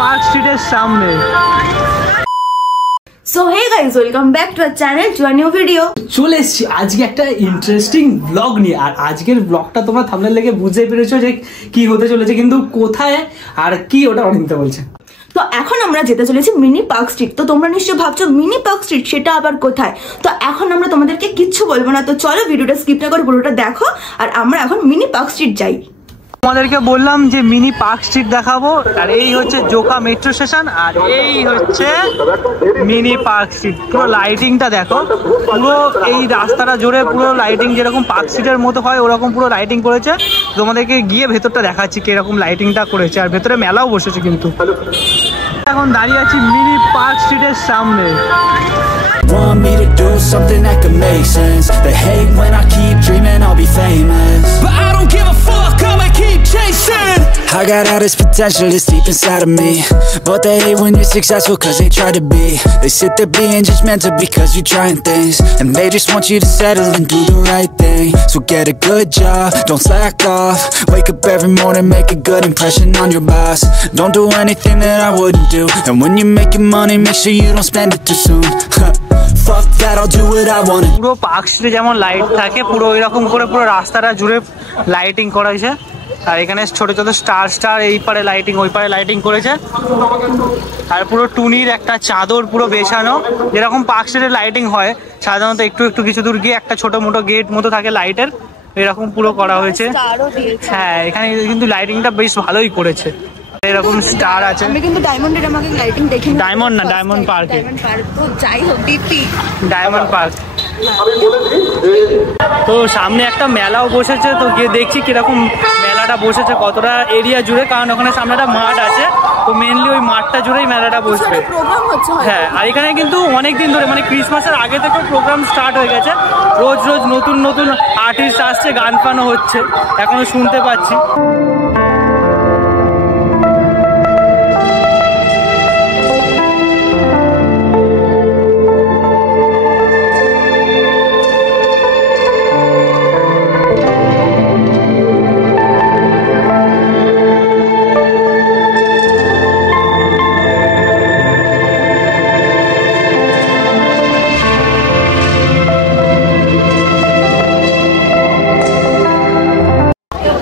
Park স্ট্রিটের সামনে। So hey guys, welcome back to our channel to a new video. চলে এসেছি আজকে একটা ইন্টারেস্টিং ব্লগ নিয়ে। আর আজকের ব্লগটা তোমরা থাম্বনেল দেখে বুঝতে পেরেছো যে কি হতে চলেছে, কিন্তু কোথায় আর কি ওটা অনিন্দিতা বলছে। তো এখন আমরা যেতে চলেছি মিনি পার্ক স্ট্রিট। তো তোমরা নিশ্চয়ই ভাবছো মিনি পার্ক স্ট্রিট সেটা আবার কোথায়। তো এখন আমরা তোমাদেরকে কিচ্ছু বলবো না, তো চলো ভিডিওটা স্কিপ না করে পুরোটা দেখো আর আমরা এখন মিনি পার্ক স্ট্রিট যাই। আমাদেরকে বললাম যে মিনি পার্ক স্ট্রিট দেখাবো, আর এই হচ্ছে জোকা মেট্রো স্টেশন আর এই হচ্ছে মিনি পার্ক স্ট্রিট। পুরো লাইটিংটা দেখো, পুরো এই রাস্তাটা জুড়ে পুরো লাইটিং যেরকম পার্ক স্ট্রিটের মতো হয় ওরকম পুরো লাইটিং করেছে। তোমাদেরকে গিয়ে ভেতরটা দেখাচ্ছি কিরকম লাইটিংটা করেছে, আর ভেতরে মেলাও বসেছে। কিন্তু এখন দাঁড়িয়ে আছি মিনি পার্ক স্ট্রিটের সামনে। Want me to do something that could make sense. They hate when I keep dreaming I'll be famous, but I don't give a fuck, I'ma keep chasing. I got all this potential that's deep inside of me, but they hate when you're successful cause they try to be. They sit there being judgmental because you're trying things, and they just want you to settle and do the right thing. So get a good job, don't slack off. Wake up every morning, make a good impression on your boss. Don't do anything that I wouldn't do, and when you're making money make sure you don't spend it too soon. Fuck that, I'll do what I want. পুরো park স্ট্রিটে যেমন light থাকে পুরো এরকম করে পুরো রাস্তাটা জুড়ে লাইটিং করা হয়েছে। আর এখানে ছোট ছোট স্টার এই পারে লাইটিং ওই পারে লাইটিং করেছে। আর পুরো টুনির একটা চাদর পুরো বেছানো, যেরকম পার্ক স্ট্রিটে লাইটিং হয় সাধারণত একটু একটু কিছু দূর গিয়ে একটা ছোট মোটো গেট মতো থাকে লাইটের, এরকম পুরো করা হয়েছে। হ্যাঁ, এখানে কিন্তু লাইটিংটা বেশ ভালোই করেছে। এরকম স্টার আছে। আমি কিন্তু ডায়মন্ডের আমাকে লাইটিং দেখি। ডায়মন্ড না, ডায়মন্ড পার্কে। তো যাই হোক, ডিপি ডায়মন্ড পার্ক। তো সামনে একটা মেলাও বসেছে, তো গিয়ে দেখছি কিরকম মেলাটা বসেছে কতটা এরিয়া জুড়ে, কারণ ওখানে সামনে একটা মাঠ আছে, তো মেনলি ওই মাঠটা জুড়েই মেলাটা বসবে। হ্যাঁ, আর এখানে কিন্তু অনেকদিন ধরে মানে ক্রিসমাসের আগে থেকে প্রোগ্রাম স্টার্ট হয়ে গেছে। রোজ রোজ নতুন নতুন আর্টিস্ট আসছে, গান ফানও হচ্ছে, এখনো শুনতে পাচ্ছি।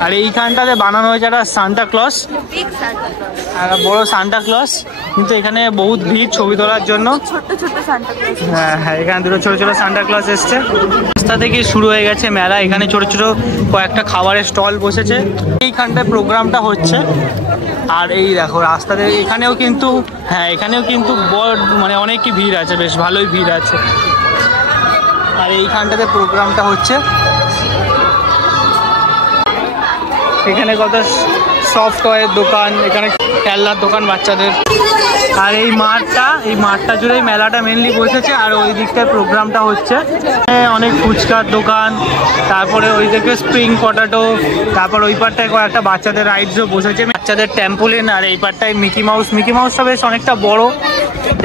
আর এইখানটাতে বানানো হয়েছে একটা সান্টা ক্লজ, বড় সান্টা ক্লজ, কিন্তু এখানে বহুত ভিড় ছবি তোলার জন্য। হ্যাঁ হ্যাঁ, এখানে দুটো ছোট ছোট সান্টা ক্লজ এসছে। রাস্তা থেকে শুরু হয়ে গেছে মেলা, এখানে ছোট ছোট কয়েকটা খাবারের স্টল বসেছে, এইখানটায় প্রোগ্রামটা হচ্ছে। আর এই দেখো রাস্তাতে এখানেও কিন্তু, হ্যাঁ এখানেও কিন্তু বড় মানে অনেকই ভিড় আছে, বেশ ভালোই ভিড় আছে। আর এইখানটাতে প্রোগ্রামটা হচ্ছে। এখানে কত সফট টয়ের দোকান, এখানে খেলনার দোকান বাচ্চাদের। আর এই মাঠটা জুড়েই মেলাটা মেনলি বসেছে। আর ওই দিকটায় প্রোগ্রামটা হচ্ছে, অনেক ফুচকার দোকান, তারপরে ওই দিকে স্প্রিং পটাটো, তারপর ওই পারটায় কয়েকটা বাচ্চাদের রাইডসও বসেছে, বাচ্চাদের ট্যাম্পোলিন। আর এই পারটায় মিকি মাউসটা বেশ অনেকটা বড়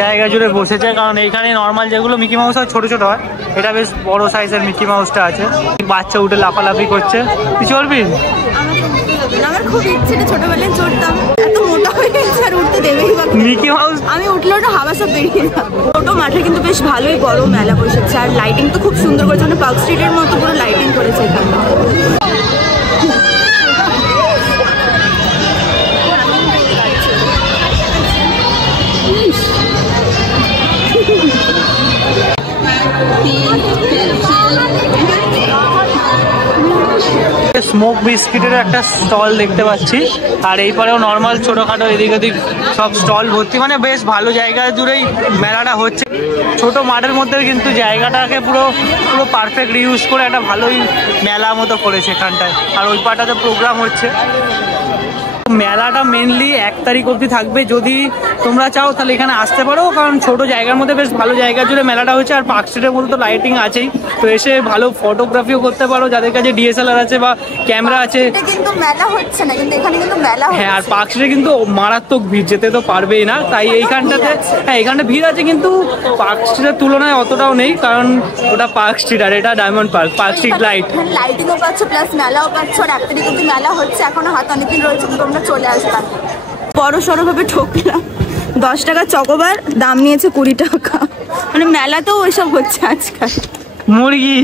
জায়গা জুড়ে বসেছে, কারণ এইখানে নর্মাল যেগুলো মিকি মাউস হয় ছোট ছোট হয়, এটা বেশ বড় সাইজের মিকি মাউসটা আছে। বাচ্চা উঠে লাফালাফি করছে। তুই চলবি? আমার খুব ইচ্ছে, ছোটবেলায় চড়তাম, এত মোটা হয়ে গেছে আর উঠতে দেবেই বা মিকি মাউস। আমি উঠলে ওটা হাওয়া সব বেরিয়ে যাবে। ছোট মাঠে কিন্তু বেশ ভালোই বড় মেলা বসেছে, আর লাইটিং তো খুব সুন্দর করেছে, মানে পার্ক স্ট্রিটের মতো পুরো লাইটিং করেছে এখানে। স্মোক বিস্কিটের একটা স্টল দেখতে পাচ্ছি, আর এই পারেও নর্মাল ছোটখাটো এদিক ওদিক সব স্টল ভর্তি, মানে বেশ ভালো জায়গা জুড়েই মেলাটা হচ্ছে। ছোট মাঠের মধ্যে কিন্তু জায়গাটাকে পুরো পারফেক্ট ইউজ করে একটা ভালোই মেলা মতো করেছে এখানটায়। আর ওই পাটাতে প্রোগ্রাম হচ্ছে। মেলাটা মেনলি 1 তারিখ অবধি থাকবে, যদি তোমরা চাও তাহলে এখানে আসতে পারো, কারণ ছোট জায়গার মধ্যে বেশ ভালো জায়গা জুড়ে মেলাটা হচ্ছে। আর পার্ক স্ট্রিটের মধ্যে তো লাইটিং আছেই, তো এসে ভালো ফটোগ্রাফিও করতে পারো যাদের কাছে ডিএসএলআর আছে বা ক্যামেরা আছে। কিন্তু মেলা হচ্ছে না, কিন্তু এখানে কিন্তু মেলা হচ্ছে। হ্যাঁ, আর পার্ক স্ট্রিটে কিন্তু মারাত্মক ভিড়, যেতে তো পারবেই না, তাই এইখানটাতে হ্যাঁ এখানটা ভিড় আছে, কিন্তু পার্ক স্ট্রিটের তুলনায় অতটাও নেই, কারণ ওটা পার্ক স্ট্রিট আর এটা ডায়মন্ড পার্ক স্ট্রিট লাইটিংও পাচ্ছ প্লাস মেলাও পাচ্ছ। আর 1 তারিখ অবধি মেলা হচ্ছে, এখনো হাতে অনেকদিন রয়েছে, তোমরা চলে আসবে। বড় সড়ো ভাবে ঠকলাম। 10 টাকা চকোবার, দাম নিয়েছে 20 টাকা। মানে মেলাতেও ওইসব হচ্ছে আজকাল। মুরগি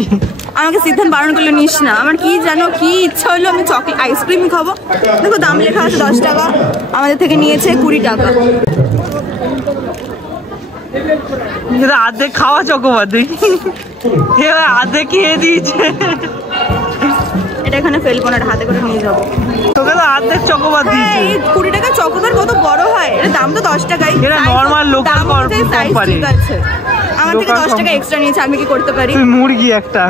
আমাকে সিদ্ধান্ত বারণ করলে নিস না, আমার কি জানো কি ইচ্ছা হলো আমি চকলেট আইসক্রিমই খাবো। দেখো দাম লেখা আছে 10 টাকা, আমাদের থেকে নিয়েছে 20 টাকা। আর্ধেক খাওয়া চকোবার দেখি, এবার আর্ধেক খেয়ে দিয়েছে। এটা এখানে ফেলবো না, হাতে করে নিয়ে যাবো। তোকে তো আর্ধেক চকোবার দিয়েছে। 20 টাকা চকোবার কত বড় হয়, এর দাম তো 10 টাকাই। এটা নরমাল লোকাল কোম্পানি, আমার থেকে 10 টাকা এক্সট্রা নিয়েছে, আমি কি করতে পারি? তুই মুরগি একটা।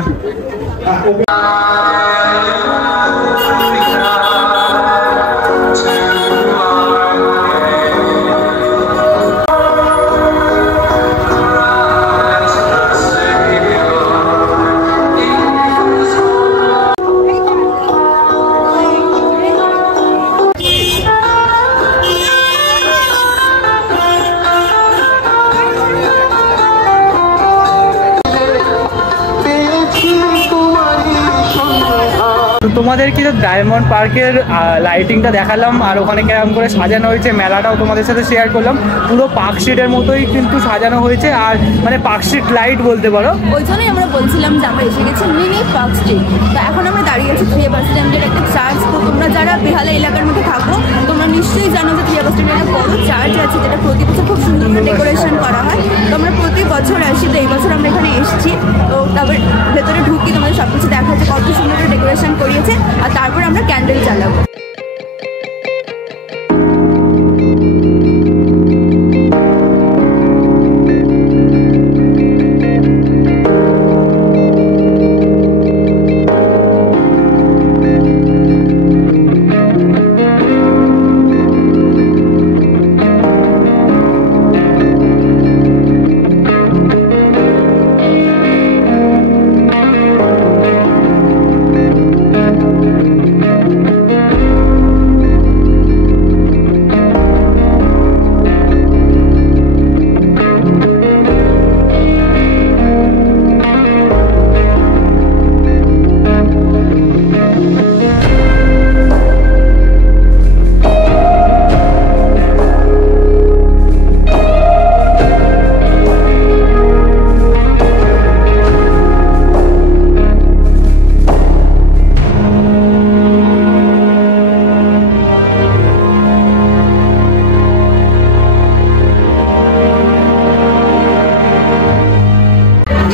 তোমাদের কি ডায়মন্ড পার্কের লাইটিংটা দেখালাম, আর ওখানে কেরকম করে সাজানো হয়েছে মেলাটাও তোমাদের সাথে শেয়ার করলাম। পুরো পার্ক স্ট্রিটের মতোই কিন্তু সাজানো হয়েছে, আর মানে পার্ক স্ট্রিট লাইট বলতে পারো। ওই জন্যই আমরা বলছিলাম যে আমরা এসে গেছি মিনি পার্ক স্ট্রিট। তো এখন আমরা দাঁড়িয়ে আছি 3 বাস স্ট্যান্ডের একটা চার্চ। তো তোমরা যারা বেহালা এলাকার মধ্যে থাকো তোমরা নিশ্চয়ই জানো যে 3 বাস স্ট্যান্ডের একটা বড় চার্চ আছে, যেটা প্রতি বছর খুব সুন্দর করে ডেকোরেশন করা হয়। তো আমরা প্রতি বছর আসি, তো এই বছর আমরা এখানে এসেছি। তো তারপর ভেতরে ঢুকি, তোমাদের সব কিছু দেখা যাচ্ছে কত সুন্দর করে ডেকোরেশন করিয়েছে, আর তারপর আমরা ক্যান্ডেল জ্বালাবো।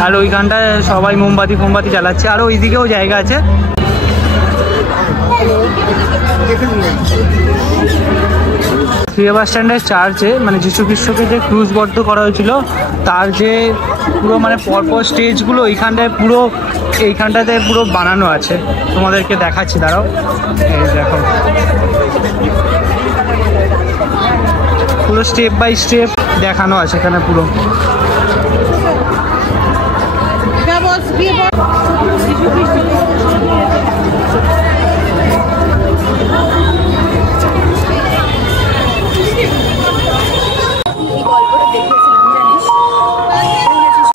আর ওইখানটায় সবাই মোমবাতি ফোমবাতি জ্বালাচ্ছে, আর ওইদিকেও জায়গা আছে। থ্রি বাস স্ট্যান্ডের চার্চে মানে যিশু খ্রিস্টকে যে ক্রুশবদ্ধ করা হয়েছিল তার যে পুরো মানে পরপর স্টেজগুলো এইখানটাতে পুরো বানানো আছে। তোমাদেরকে দেখাচ্ছি, দাঁড়াও। এই দেখো পুরো স্টেপ বাই স্টেপ দেখানো আছে এখানে পুরো।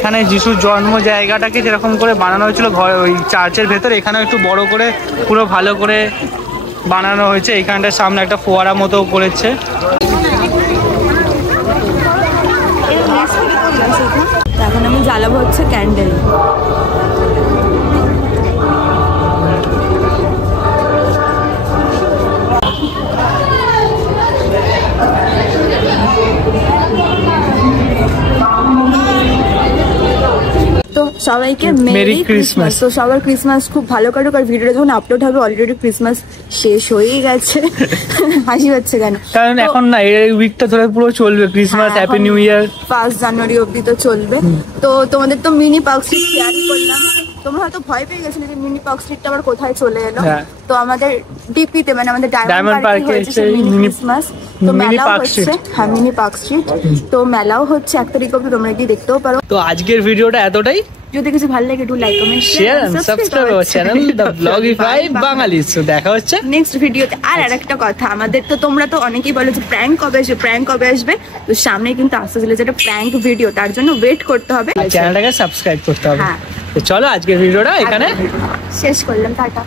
এখানে যিশুর জন্ম জায়গাটাকে যেরকম করে বানানো হয়েছিল ওই চার্চের ভেতরে, এখানে একটু বড় করে পুরো ভালো করে বানানো হয়েছে। এইখানটার সামনে একটা ফোয়ারা মতো করেছে। এখন আমি জ্বালাবো হচ্ছে ক্যান্ডেল। তো সবাইকে মেরি ক্রিসমাস। তো সবার ক্রিসমাস খুব ভালো কাটুক। আর ভিডিওটা যখন আপলোড হবে অলরেডি ক্রিসমাস শেষ হয়েই গেছে। হাসি হচ্ছে কেন? কারণ এখন না এই উইকটা ধরে পুরো চলবে ক্রিসমাস, হ্যাপি নিউ ইয়ার, 1 জানুয়ারি অবধি তো চলবে। তো তোমাদের তো মিনি পার্ক স্ট্রিট শেয়ার করলাম। তোমরা হয়তো ভয় পেয়ে গেছিলে যে মিনি পার্ক স্ট্রিটটা আবার কোথায় চলে এলো। তো আমাদের ডিপিতে মানে আমাদের ডায়মন্ড পার্কে হচ্ছে মিনি ক্রিসমাস। তো মেলাও হচ্ছে, হ্যাঁ মিনি পার্ক স্ট্রিট। তো মেলাও হচ্ছে 1 তারিখ অবধি, তোমরা গিয়ে দেখতেও পারো। তো আজকের ভিডিওটা এতটাই। যদি কিছু ভালো লাগে একটু like comment share and subscribe our channel the Blogify Bangali. So দেখা হচ্ছে নেক্সট ভিডিওতে। আর আরেকটা কথা, আমাদের তো তোমরা তো অনেকেই বলো যে প্র্যাঙ্ক কবে আসবে। তো সামনে কিন্তু আসতে চলেছে যেটা প্র্যাঙ্ক ভিডিও, তার জন্য ওয়েট করতে হবে, চ্যানেলটাকে সাবস্ক্রাইব করতে হবে। হ্যাঁ তো চলো আজকের ভিডিওটা এখানে শেষ করলাম, টাটা।